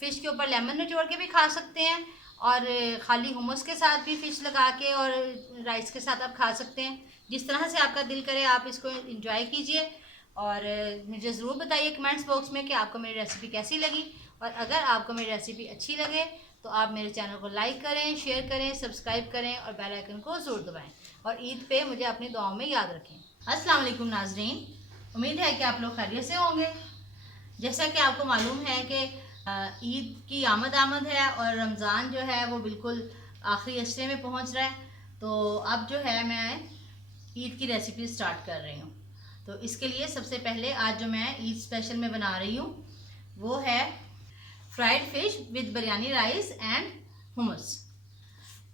Fish के ऊपर lemon निचोड़ के भी खा सकते हैं, और खाली हुमस के साथ भी फ़िश लगा के और राइस के साथ आप खा सकते हैं। जिस तरह से आपका दिल करे आप इसको इंजॉय कीजिए, और मुझे ज़रूर बताइए कमेंट्स बॉक्स में कि आपको मेरी रेसिपी कैसी लगी। और अगर आपको मेरी रेसिपी अच्छी लगे तो आप मेरे चैनल को लाइक करें, शेयर करें, सब्सक्राइब करें और बेल आइकन को ज़रूर दबाएं। और ईद पे मुझे अपनी दुआओं में याद रखें। अस्सलाम वालेकुम नाजरीन, उम्मीद है कि आप लोग खैरियत से होंगे। जैसा कि आपको मालूम है कि ईद की आमद है और रमज़ान जो है वो बिल्कुल आखिरी अशरे में पहुंच रहा है। तो अब जो है मैं ईद की रेसिपी स्टार्ट कर रही हूँ। तो इसके लिए सबसे पहले आज जो मैं ईद स्पेशल में बना रही हूँ वो है fried fish with biryani rice and humus.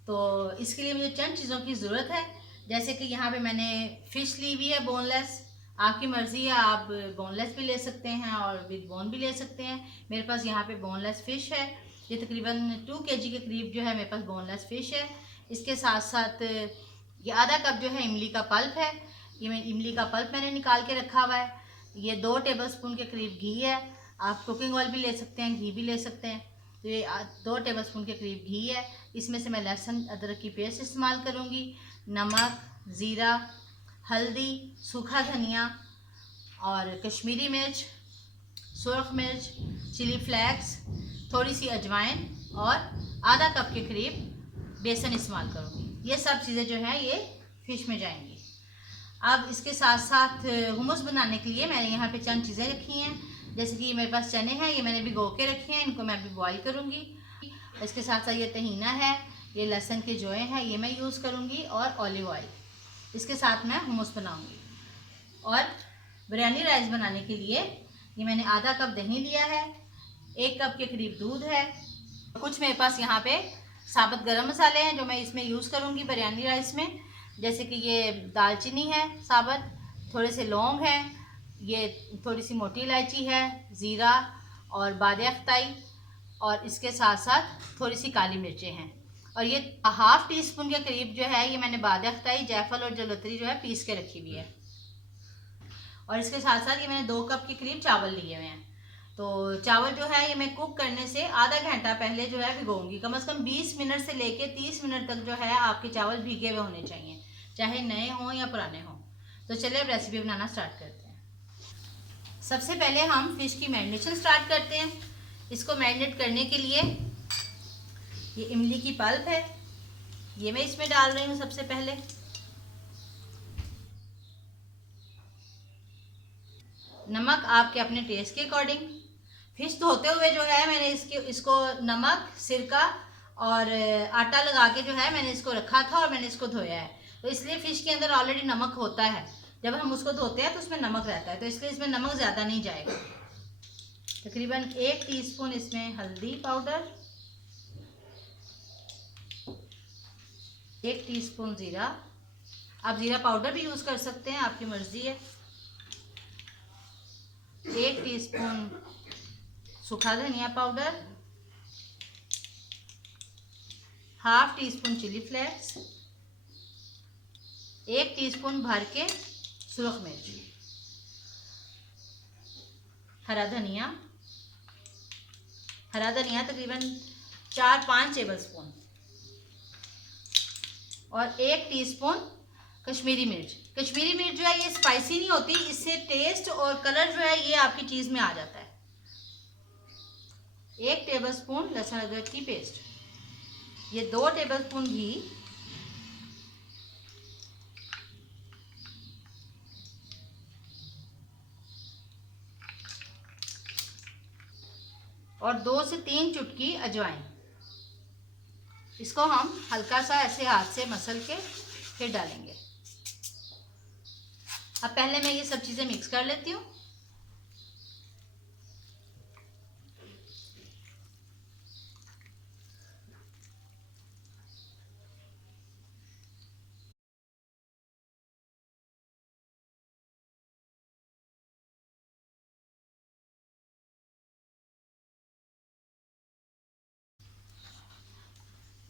तो इसके लिए मुझे चंद चीज़ों की ज़रूरत है, जैसे कि यहाँ पे मैंने फ़िश ली हुई है बोनलेस। आपकी मर्ज़ी है, आप बोनलेस भी ले सकते हैं और विद बोन भी ले सकते हैं। मेरे पास यहाँ पे बोनलेस फ़िश है। ये तकरीबन 2 kg के करीब जो है मेरे पास बोनलेस फ़िश है। इसके साथ साथ ये आधा कप जो है इमली का पल्प है। ये मैं इमली का पल्प मैंने निकाल के रखा हुआ है। ये 2 टेबलस्पून के करीब घी है। आप कुकिंग ऑयल भी ले सकते हैं, घी भी ले सकते हैं। तो ये 2 टेबलस्पून के करीब घी है। इसमें से मैं लहसुन अदरक की पेस्ट इस्तेमाल करूँगी। नमक, ज़ीरा, हल्दी, सूखा धनिया और कश्मीरी मिर्च, सुरख मिर्च, चिली फ्लेक्स, थोड़ी सी अजवाइन और आधा कप के करीब बेसन इस्तेमाल करूँगी। ये सब चीज़ें जो हैं ये फ़िश में जाएंगी। अब इसके साथ साथ हुमस बनाने के लिए मैंने यहाँ पे चंद चीज़ें रखी हैं। जैसे कि मेरे पास चने हैं, ये मैंने भिगो के रखे हैं, इनको मैं अभी बॉईल करूँगी। इसके साथ साथ ये तहीना है, ये लहसुन के जोए हैं, ये मैं यूज़ करूँगी, और ऑलिव ऑयल। इसके साथ मैं हुमस बनाऊँगी। और बिरयानी राइस बनाने के लिए ये मैंने आधा कप दही लिया है, 1 कप के करीब दूध है। कुछ मेरे पास यहाँ पे साबुत गरम मसाले हैं जो मैं इसमें यूज़ करूँगी बिरयानी राइस में। जैसे कि ये दालचीनी है साबुत, थोड़े से लौंग हैं, ये थोड़ी सी मोटी इलायची है, ज़ीरा और बादे अख्ताई, और इसके साथ साथ थोड़ी सी काली मिर्चें हैं। और ये हाफ़ टी स्पून के करीब जो है ये मैंने बादे अख्ताई, जायफल और जलौतरी जो है पीस के रखी हुई है। और इसके साथ साथ ये मैंने 2 कप के करीब चावल लिए हुए हैं। तो चावल जो है ये मैं कुक करने से आधा घंटा पहले जो है भिगोऊंगी। कम से कम 20 मिनट से लेके 30 मिनट तक जो है आपके चावल भीगे हुए होने चाहिए, चाहे नए हों या पुराने हों। तो चलिए अब रेसिपी बनाना स्टार्ट करते हैं। सबसे पहले हम फिश की मैरिनेशन स्टार्ट करते हैं। इसको मैरिनेट करने के लिए ये इमली की पल्प है, ये मैं इसमें डाल रही हूँ सबसे पहले। नमक आपके अपने टेस्ट के अकॉर्डिंग। फिश धोते हुए जो है मैंने इसको नमक, सिरका और आटा लगा के जो है मैंने इसको रखा था और मैंने इसको धोया है। तो इसलिए फ़िश के अंदर ऑलरेडी नमक होता है, जब हम उसको धोते हैं तो उसमें नमक रहता है, तो इसलिए इसमें नमक ज़्यादा नहीं जाएगा। तकरीबन 1 टीस्पून इसमें हल्दी पाउडर, 1 टीस्पून ज़ीरा। आप ज़ीरा पाउडर भी यूज़ कर सकते हैं, आपकी मर्ज़ी है। 1 टीस्पून सूखा धनिया powder, half teaspoon chilli flakes, 1 teaspoon भर के सुरख मिर्च, हरा धनिया तकरीबन 4-5 टेबल स्पून, और 1 टीस्पून कश्मीरी मिर्च। कश्मीरी मिर्च जो है ये स्पाइसी नहीं होती, इससे टेस्ट और कलर जो है ये आपकी चीज़ में आ जाता है। 1 टेबल स्पून लहसुन अदरक की पेस्ट, ये 2 टेबल स्पून घी, और 2 से 3 चुटकी अजवाइन। इसको हम हल्का सा ऐसे हाथ से मसल के फिर डालेंगे। अब पहले मैं ये सब चीज़ें मिक्स कर लेती हूँ।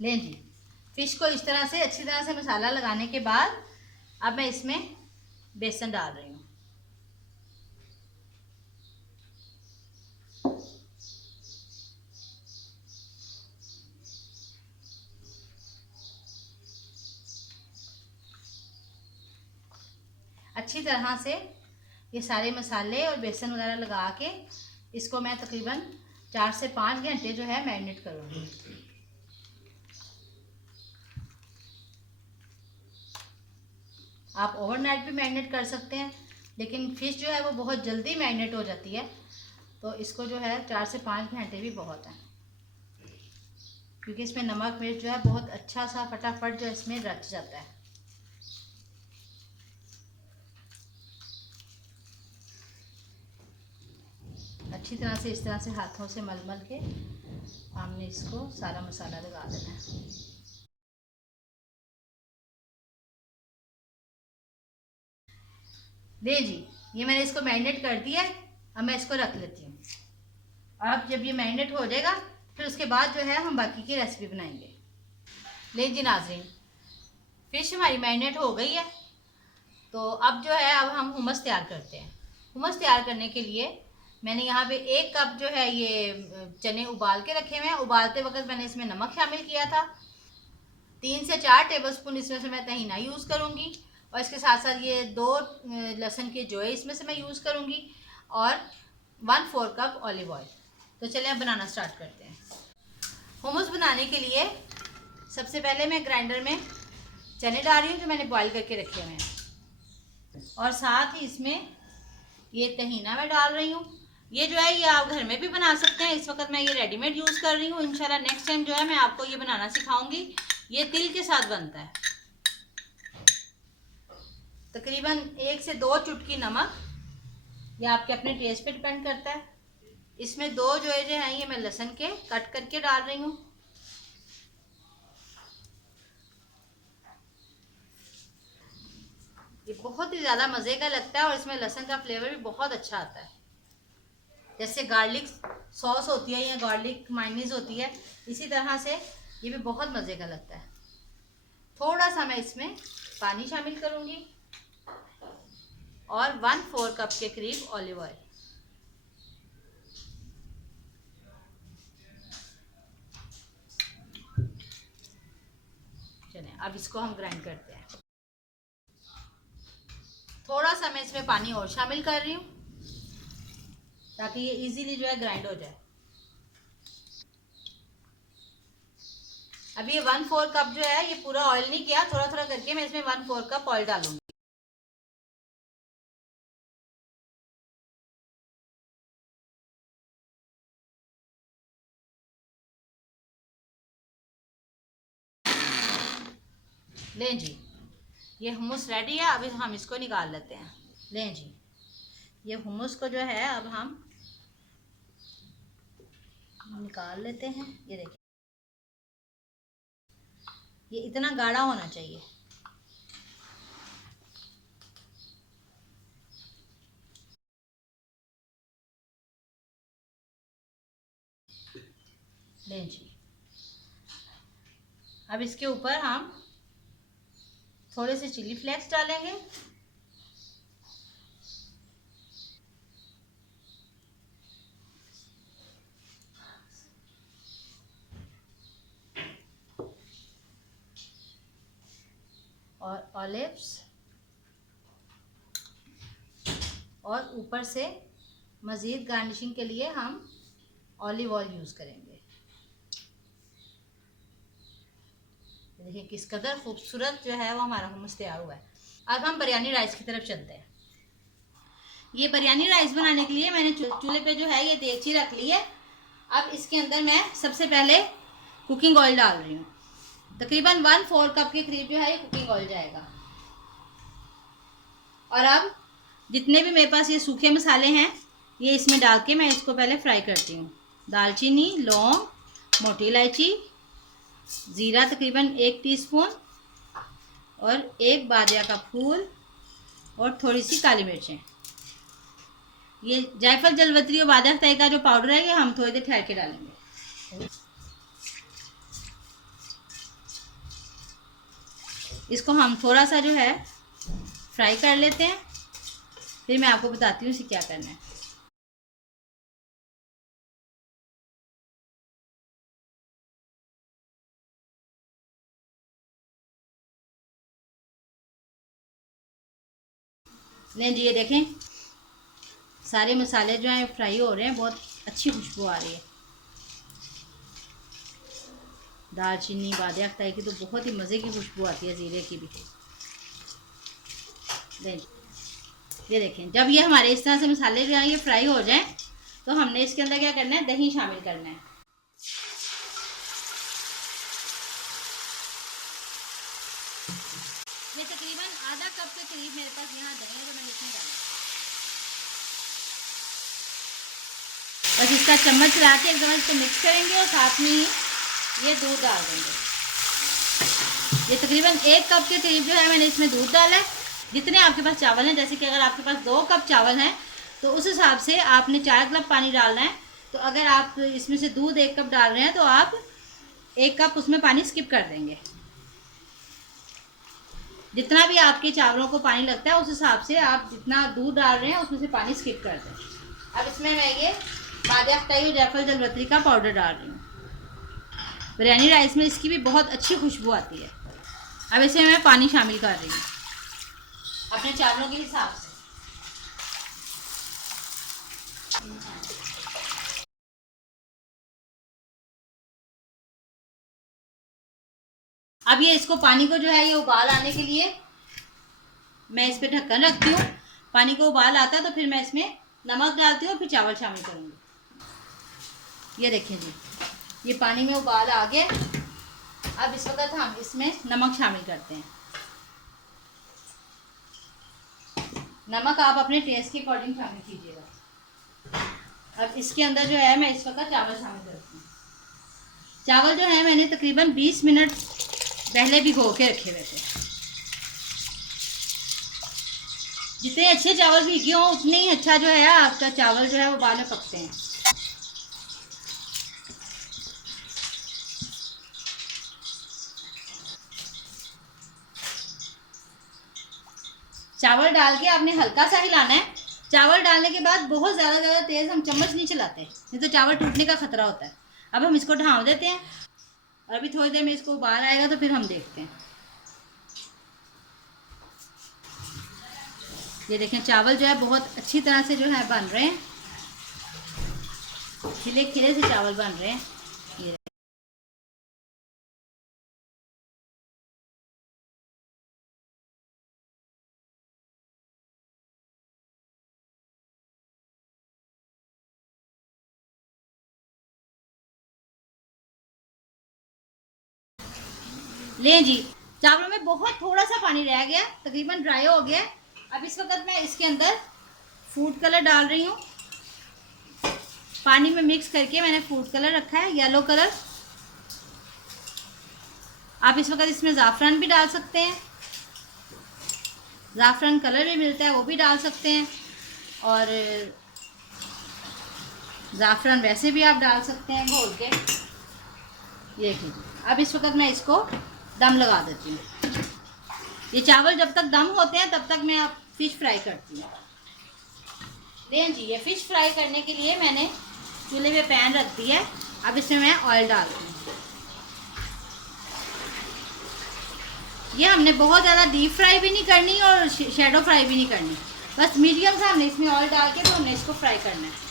लें जी, फिश को इस तरह से अच्छी तरह से मसाला लगाने के बाद अब मैं इसमें बेसन डाल रही हूँ। अच्छी तरह से ये सारे मसाले और बेसन वगैरह लगा के इसको मैं तकरीबन 4 से 5 घंटे जो है मैरिनेट करूँगी। आप ओवरनाइट भी मैरिनेट कर सकते हैं, लेकिन फ़िश जो है वो बहुत जल्दी मैरिनेट हो जाती है, तो इसको जो है 4 से 5 घंटे भी बहुत है, क्योंकि इसमें नमक मिर्च जो है बहुत अच्छा सा फटाफट जो इसमें रच जाता है। अच्छी तरह से इस तरह से हाथों से मल मल के हमने इसको सारा मसाला लगा देना है। ले जी, ये मैंने इसको मैरिनेट कर दिया है। अब मैं इसको रख लेती हूँ। अब जब ये मैरिनेट हो जाएगा फिर उसके बाद जो है हम बाकी की रेसिपी बनाएंगे। ले जी नाज़रीन, फिश हमारी मैरिनेट हो गई है, तो अब जो है अब हम हुमस तैयार करते हैं। हुमस तैयार करने के लिए मैंने यहाँ पे 1 कप जो है ये चने उबाल के रखे हुए हैं। उबालते वक्त मैंने इसमें नमक शामिल किया था। 3 से 4 टेबलस्पून इसमें से मैं तहीना यूज़ करूँगी, और इसके साथ साथ ये 2 लहसुन के जोए इसमें से मैं यूज़ करूँगी, और 1/4 कप ऑलिव ऑयल। तो चलिए अब बनाना स्टार्ट करते हैं। हुमस बनाने के लिए सबसे पहले मैं ग्राइंडर में चने डाल रही हूँ जो मैंने बॉईल करके रखे हुए हैं, और साथ ही इसमें ये तहीना मैं डाल रही हूँ। ये जो है ये आप घर में भी बना सकते हैं। इस वक्त मैं ये रेडीमेड यूज़ कर रही हूँ। इंशाल्लाह नेक्स्ट टाइम जो है मैं आपको ये बनाना सिखाऊंगी। ये तिल के साथ बनता है। तकरीबन 1 से 2 चुटकी नमक, ये आपके अपने टेस्ट पे डिपेंड करता है। इसमें 2 जो है ये मैं लहसुन के कट करके डाल रही हूँ। ये बहुत ही ज़्यादा मज़े का लगता है, और इसमें लहसुन का फ्लेवर भी बहुत अच्छा आता है। जैसे गार्लिक सॉस होती है या गार्लिक मायोनीज होती है, इसी तरह से ये भी बहुत मज़े का लगता है। थोड़ा सा मैं इसमें पानी शामिल करूँगी, और 1/4 कप के करीब ऑलिव ऑयल। चलिए अब इसको हम ग्राइंड करते हैं। थोड़ा सा मैं इसमें पानी और शामिल कर रही हूँ ताकि ये इजीली जो है ग्राइंड हो जाए। अब ये 1/4 कप जो है ये पूरा ऑयल नहीं किया, थोड़ा थोड़ा करके मैं इसमें 1/4 कप ऑयल डालूंगी। लें जी, ये हुमस रेडी है। अब हम इसको निकाल लेते हैं। लें जी, ये हुमस को जो है अब हम निकाल लेते हैं। ये देखिए, ये इतना गाढ़ा होना चाहिए। लें जी, अब इसके ऊपर हम थोड़े से चिली फ्लेक्स डालेंगे, और ऑलिव्स, और ऊपर से मज़ीद गार्निशिंग के लिए हम ऑलिव ऑयल यूज़ करेंगे। देखिए किस कदर खूबसूरत जो है वो हमारा हुमस तैयार हुआ है। अब हम बिरयानी राइस की तरफ चलते हैं। ये बिरयानी राइस बनाने के लिए मैंने चूल्हे पे जो है ये देगची रख ली है। अब इसके अंदर मैं सबसे पहले कुकिंग ऑयल डाल रही हूँ। तकरीबन 1/4 कप के करीब जो है ये कुकिंग ऑयल जाएगा। और अब जितने भी मेरे पास ये सूखे मसाले हैं ये इसमें डाल के मैं इसको पहले फ्राई करती हूँ। दालचीनी, लौंग, मोटी इलायची, ज़ीरा तकरीबन 1 टीस्पून, और 1 बादिया का फूल, और थोड़ी सी काली मिर्चें। ये जायफल, जलवत्री और बादक तय का जो पाउडर है ये हम थोड़ी देर ठहर के डालेंगे। इसको हम थोड़ा सा जो है फ्राई कर लेते हैं, फिर मैं आपको बताती हूँ इसे क्या करना है। लें जी, ये देखें सारे मसाले जो हैं फ्राई हो रहे हैं, बहुत अच्छी खुशबू आ रही है। दालचीनी बादे अख्ताई की तो बहुत ही मज़े की खुशबू आती है, ज़ीरे की भी। लें ये देखें, जब ये हमारे इस तरह से मसाले जो हैं ये फ्राई हो जाएं तो हमने इसके अंदर क्या करना है, दही शामिल करना है। ये तकरीबन आधा कप के करीब मेरे पास यहाँ दही है जो मैंने इसमें डाला। बस इसका चम्मच चला के एकदम इसको मिक्स करेंगे और साथ में ही ये दूध डाल देंगे। ये तकरीबन 1 कप के करीब जो है मैंने इसमें दूध डाला है। जितने आपके पास चावल हैं, जैसे कि अगर आपके पास 2 कप चावल हैं तो उस हिसाब से आपने 4 कप पानी डालना है। तो अगर आप इसमें से दूध 1 कप डाल रहे हैं तो आप 1 कप उसमें पानी स्किप कर देंगे। जितना भी आपके चावलों को पानी लगता है उस हिसाब से आप जितना दूध डाल रहे हैं उसमें से पानी स्किप कर दें। अब इसमें मैं ये बादे अख्ताई और जायफल जलवतरी का पाउडर डाल रही हूँ। बिरयानी राइस में इसकी भी बहुत अच्छी खुशबू आती है। अब इसमें मैं पानी शामिल कर रही हूँ अपने चावलों के हिसाब से। अब ये इसको पानी को जो है ये उबाल आने के लिए मैं इस पर ढक्कन रखती हूँ। पानी को उबाल आता है तो फिर मैं इसमें नमक डालती हूँ और फिर चावल शामिल करूँगी। ये देखें जी, ये पानी में उबाल आ गया। अब इस वक्त हम इसमें नमक शामिल करते हैं। नमक आप अपने टेस्ट के अकॉर्डिंग शामिल कीजिएगा। अब इसके अंदर जो है मैं इस वक्त चावल शामिल करती हूँ। चावल जो है मैंने तकरीबन 20 मिनट पहले भिगो के रखे हुए थे। जितने अच्छे चावल भीगे हों उतने ही अच्छा जो है आपका चावल जो है वो बाद में पकते हैं। चावल डाल के आपने हल्का सा हिलाना है। चावल डालने के बाद बहुत ज़्यादा तेज़ हम चम्मच नहीं चलाते, नहीं तो चावल टूटने का खतरा होता है। अब हम इसको ढाँप देते हैं और अभी थोड़ी देर में इसको उबाल आएगा तो फिर हम देखते हैं। ये देखें चावल जो है बहुत अच्छी तरह से जो है बन रहे हैं, खिले खिले से चावल बन रहे हैं। ये लें जी, चावलों में बहुत थोड़ा सा पानी रह गया, तकरीबन ड्राई हो गया। अब इस वक्त मैं इसके अंदर फूड कलर डाल रही हूँ। पानी में मिक्स करके मैंने फूड कलर रखा है, येलो कलर। आप इस वक्त इसमें ज़ाफ़रान भी डाल सकते हैं, ज़ाफ़रान कलर भी मिलता है वो भी डाल सकते हैं, और ज़ाफ़रान वैसे भी आप डाल सकते हैं घोल के। ये कीजिए। अब इस वक्त मैं इसको दम लगा देती हूँ। ये चावल जब तक दम होते हैं तब तक मैं आप फ़िश फ्राई करती हूँ। लें जी, ये फ़िश फ्राई करने के लिए मैंने चूल्हे पे पैन रख दिया है। अब इसमें मैं ऑयल डालती हूँ। ये हमने बहुत ज़्यादा डीप फ्राई भी नहीं करनी और शैडो फ्राई भी नहीं करनी, बस मीडियम सा हमने इसमें ऑयल डाल के तो हमने इसको फ्राई करना है।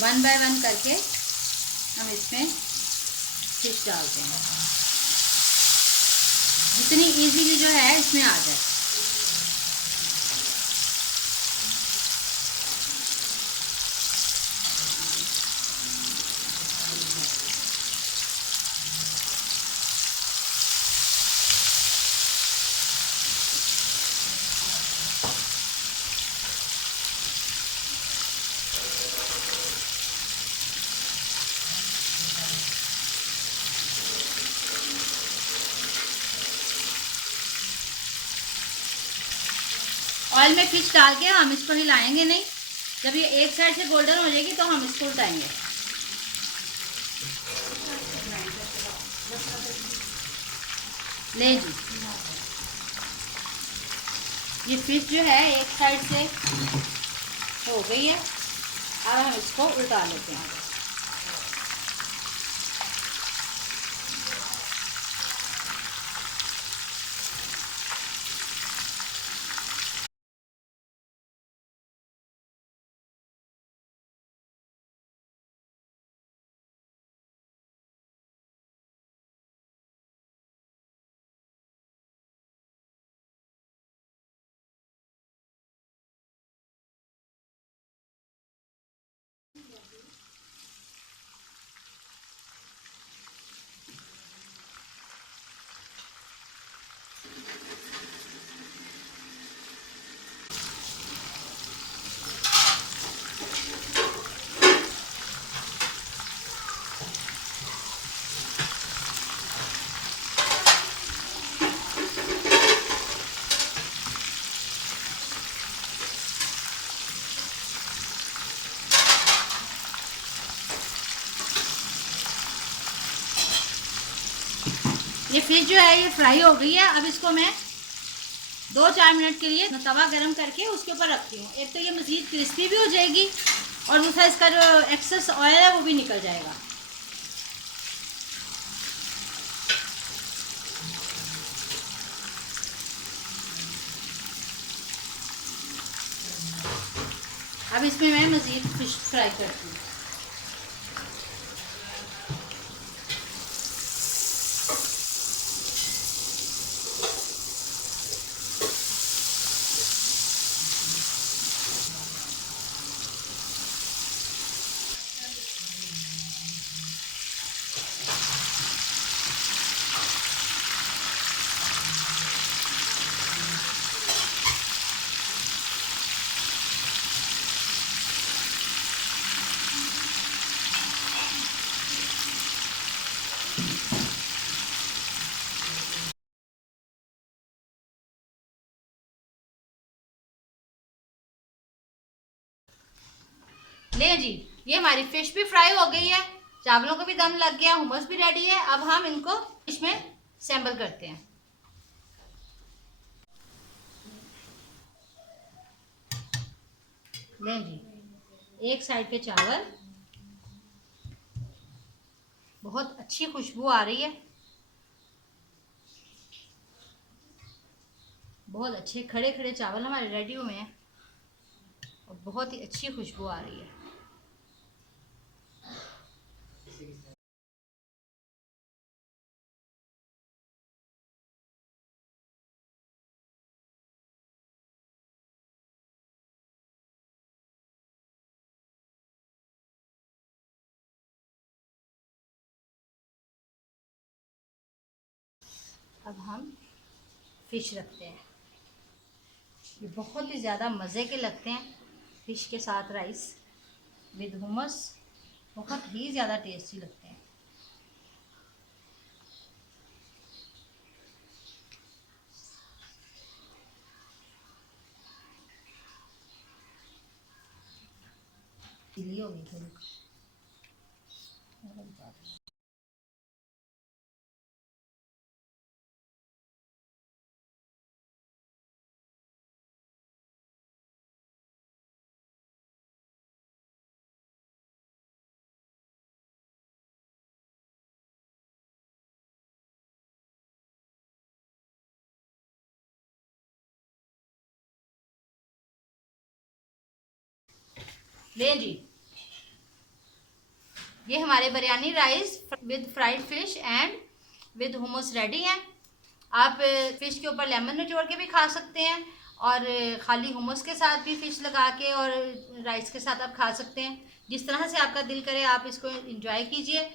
वन बाय वन करके हम इसमें फिश डालते हैं, जितनी इजीली जो है इसमें आ जाए। ऑयल में फिश डाल के हम इसको हिलाएंगे नहीं। जब ये एक साइड से गोल्डन हो जाएगी तो हम इसको उल्टाएंगे। ले जी, ये फिश जो है एक साइड से हो गई है। अब हम इसको उल्टा लेते हैं। ये फिश जो है ये फ्राई हो गई है। अब इसको मैं 2-4 मिनट के लिए तवा गरम करके उसके ऊपर रखती हूँ। एक तो ये मज़ीद क्रिस्पी भी हो जाएगी और दूसरा इसका जो एक्सेस ऑयल है वो भी निकल जाएगा। अब इसमें मैं मज़ीद फिश फ्राई करती हूँ। ले जी, ये हमारी फिश भी फ्राई हो गई है, चावलों को भी दम लग गया, हुमस भी रेडी है। अब हम इनको इसमें सैम्बल करते हैं। ले जी, एक साइड पे चावल, बहुत अच्छी खुशबू आ रही है, बहुत अच्छे खड़े खड़े चावल हमारे रेडी हुए हैं और बहुत ही अच्छी खुशबू आ रही है। अब हम फिश रखते हैं। ये बहुत ही ज़्यादा मज़े के लगते हैं, फिश के साथ राइस विद हुमस, बहुत ही ज़्यादा टेस्टी लगते हैं। चिली हो गई थोड़ी। ले जी, ये हमारे biryani rice with fried fish and with humus ready है। आप फिश के ऊपर लेमन निचोड़ के भी खा सकते हैं और खाली हुमस के साथ भी फिश लगा के और राइस के साथ आप खा सकते हैं। जिस तरह से आपका दिल करे आप इसको एंजॉय कीजिए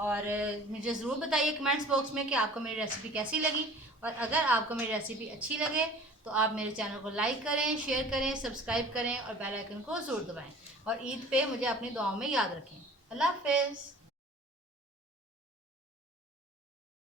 और मुझे ज़रूर बताइए कमेंट्स बॉक्स में कि आपको मेरी रेसिपी कैसी लगी। और अगर आपको मेरी रेसिपी अच्छी लगे तो आप मेरे चैनल को लाइक करें, शेयर करें, सब्सक्राइब करें और बेल आइकन को ज़रूर दबाएं। और ईद पे मुझे अपनी दुआओं में याद रखें। अल्लाह हाफ़िज़।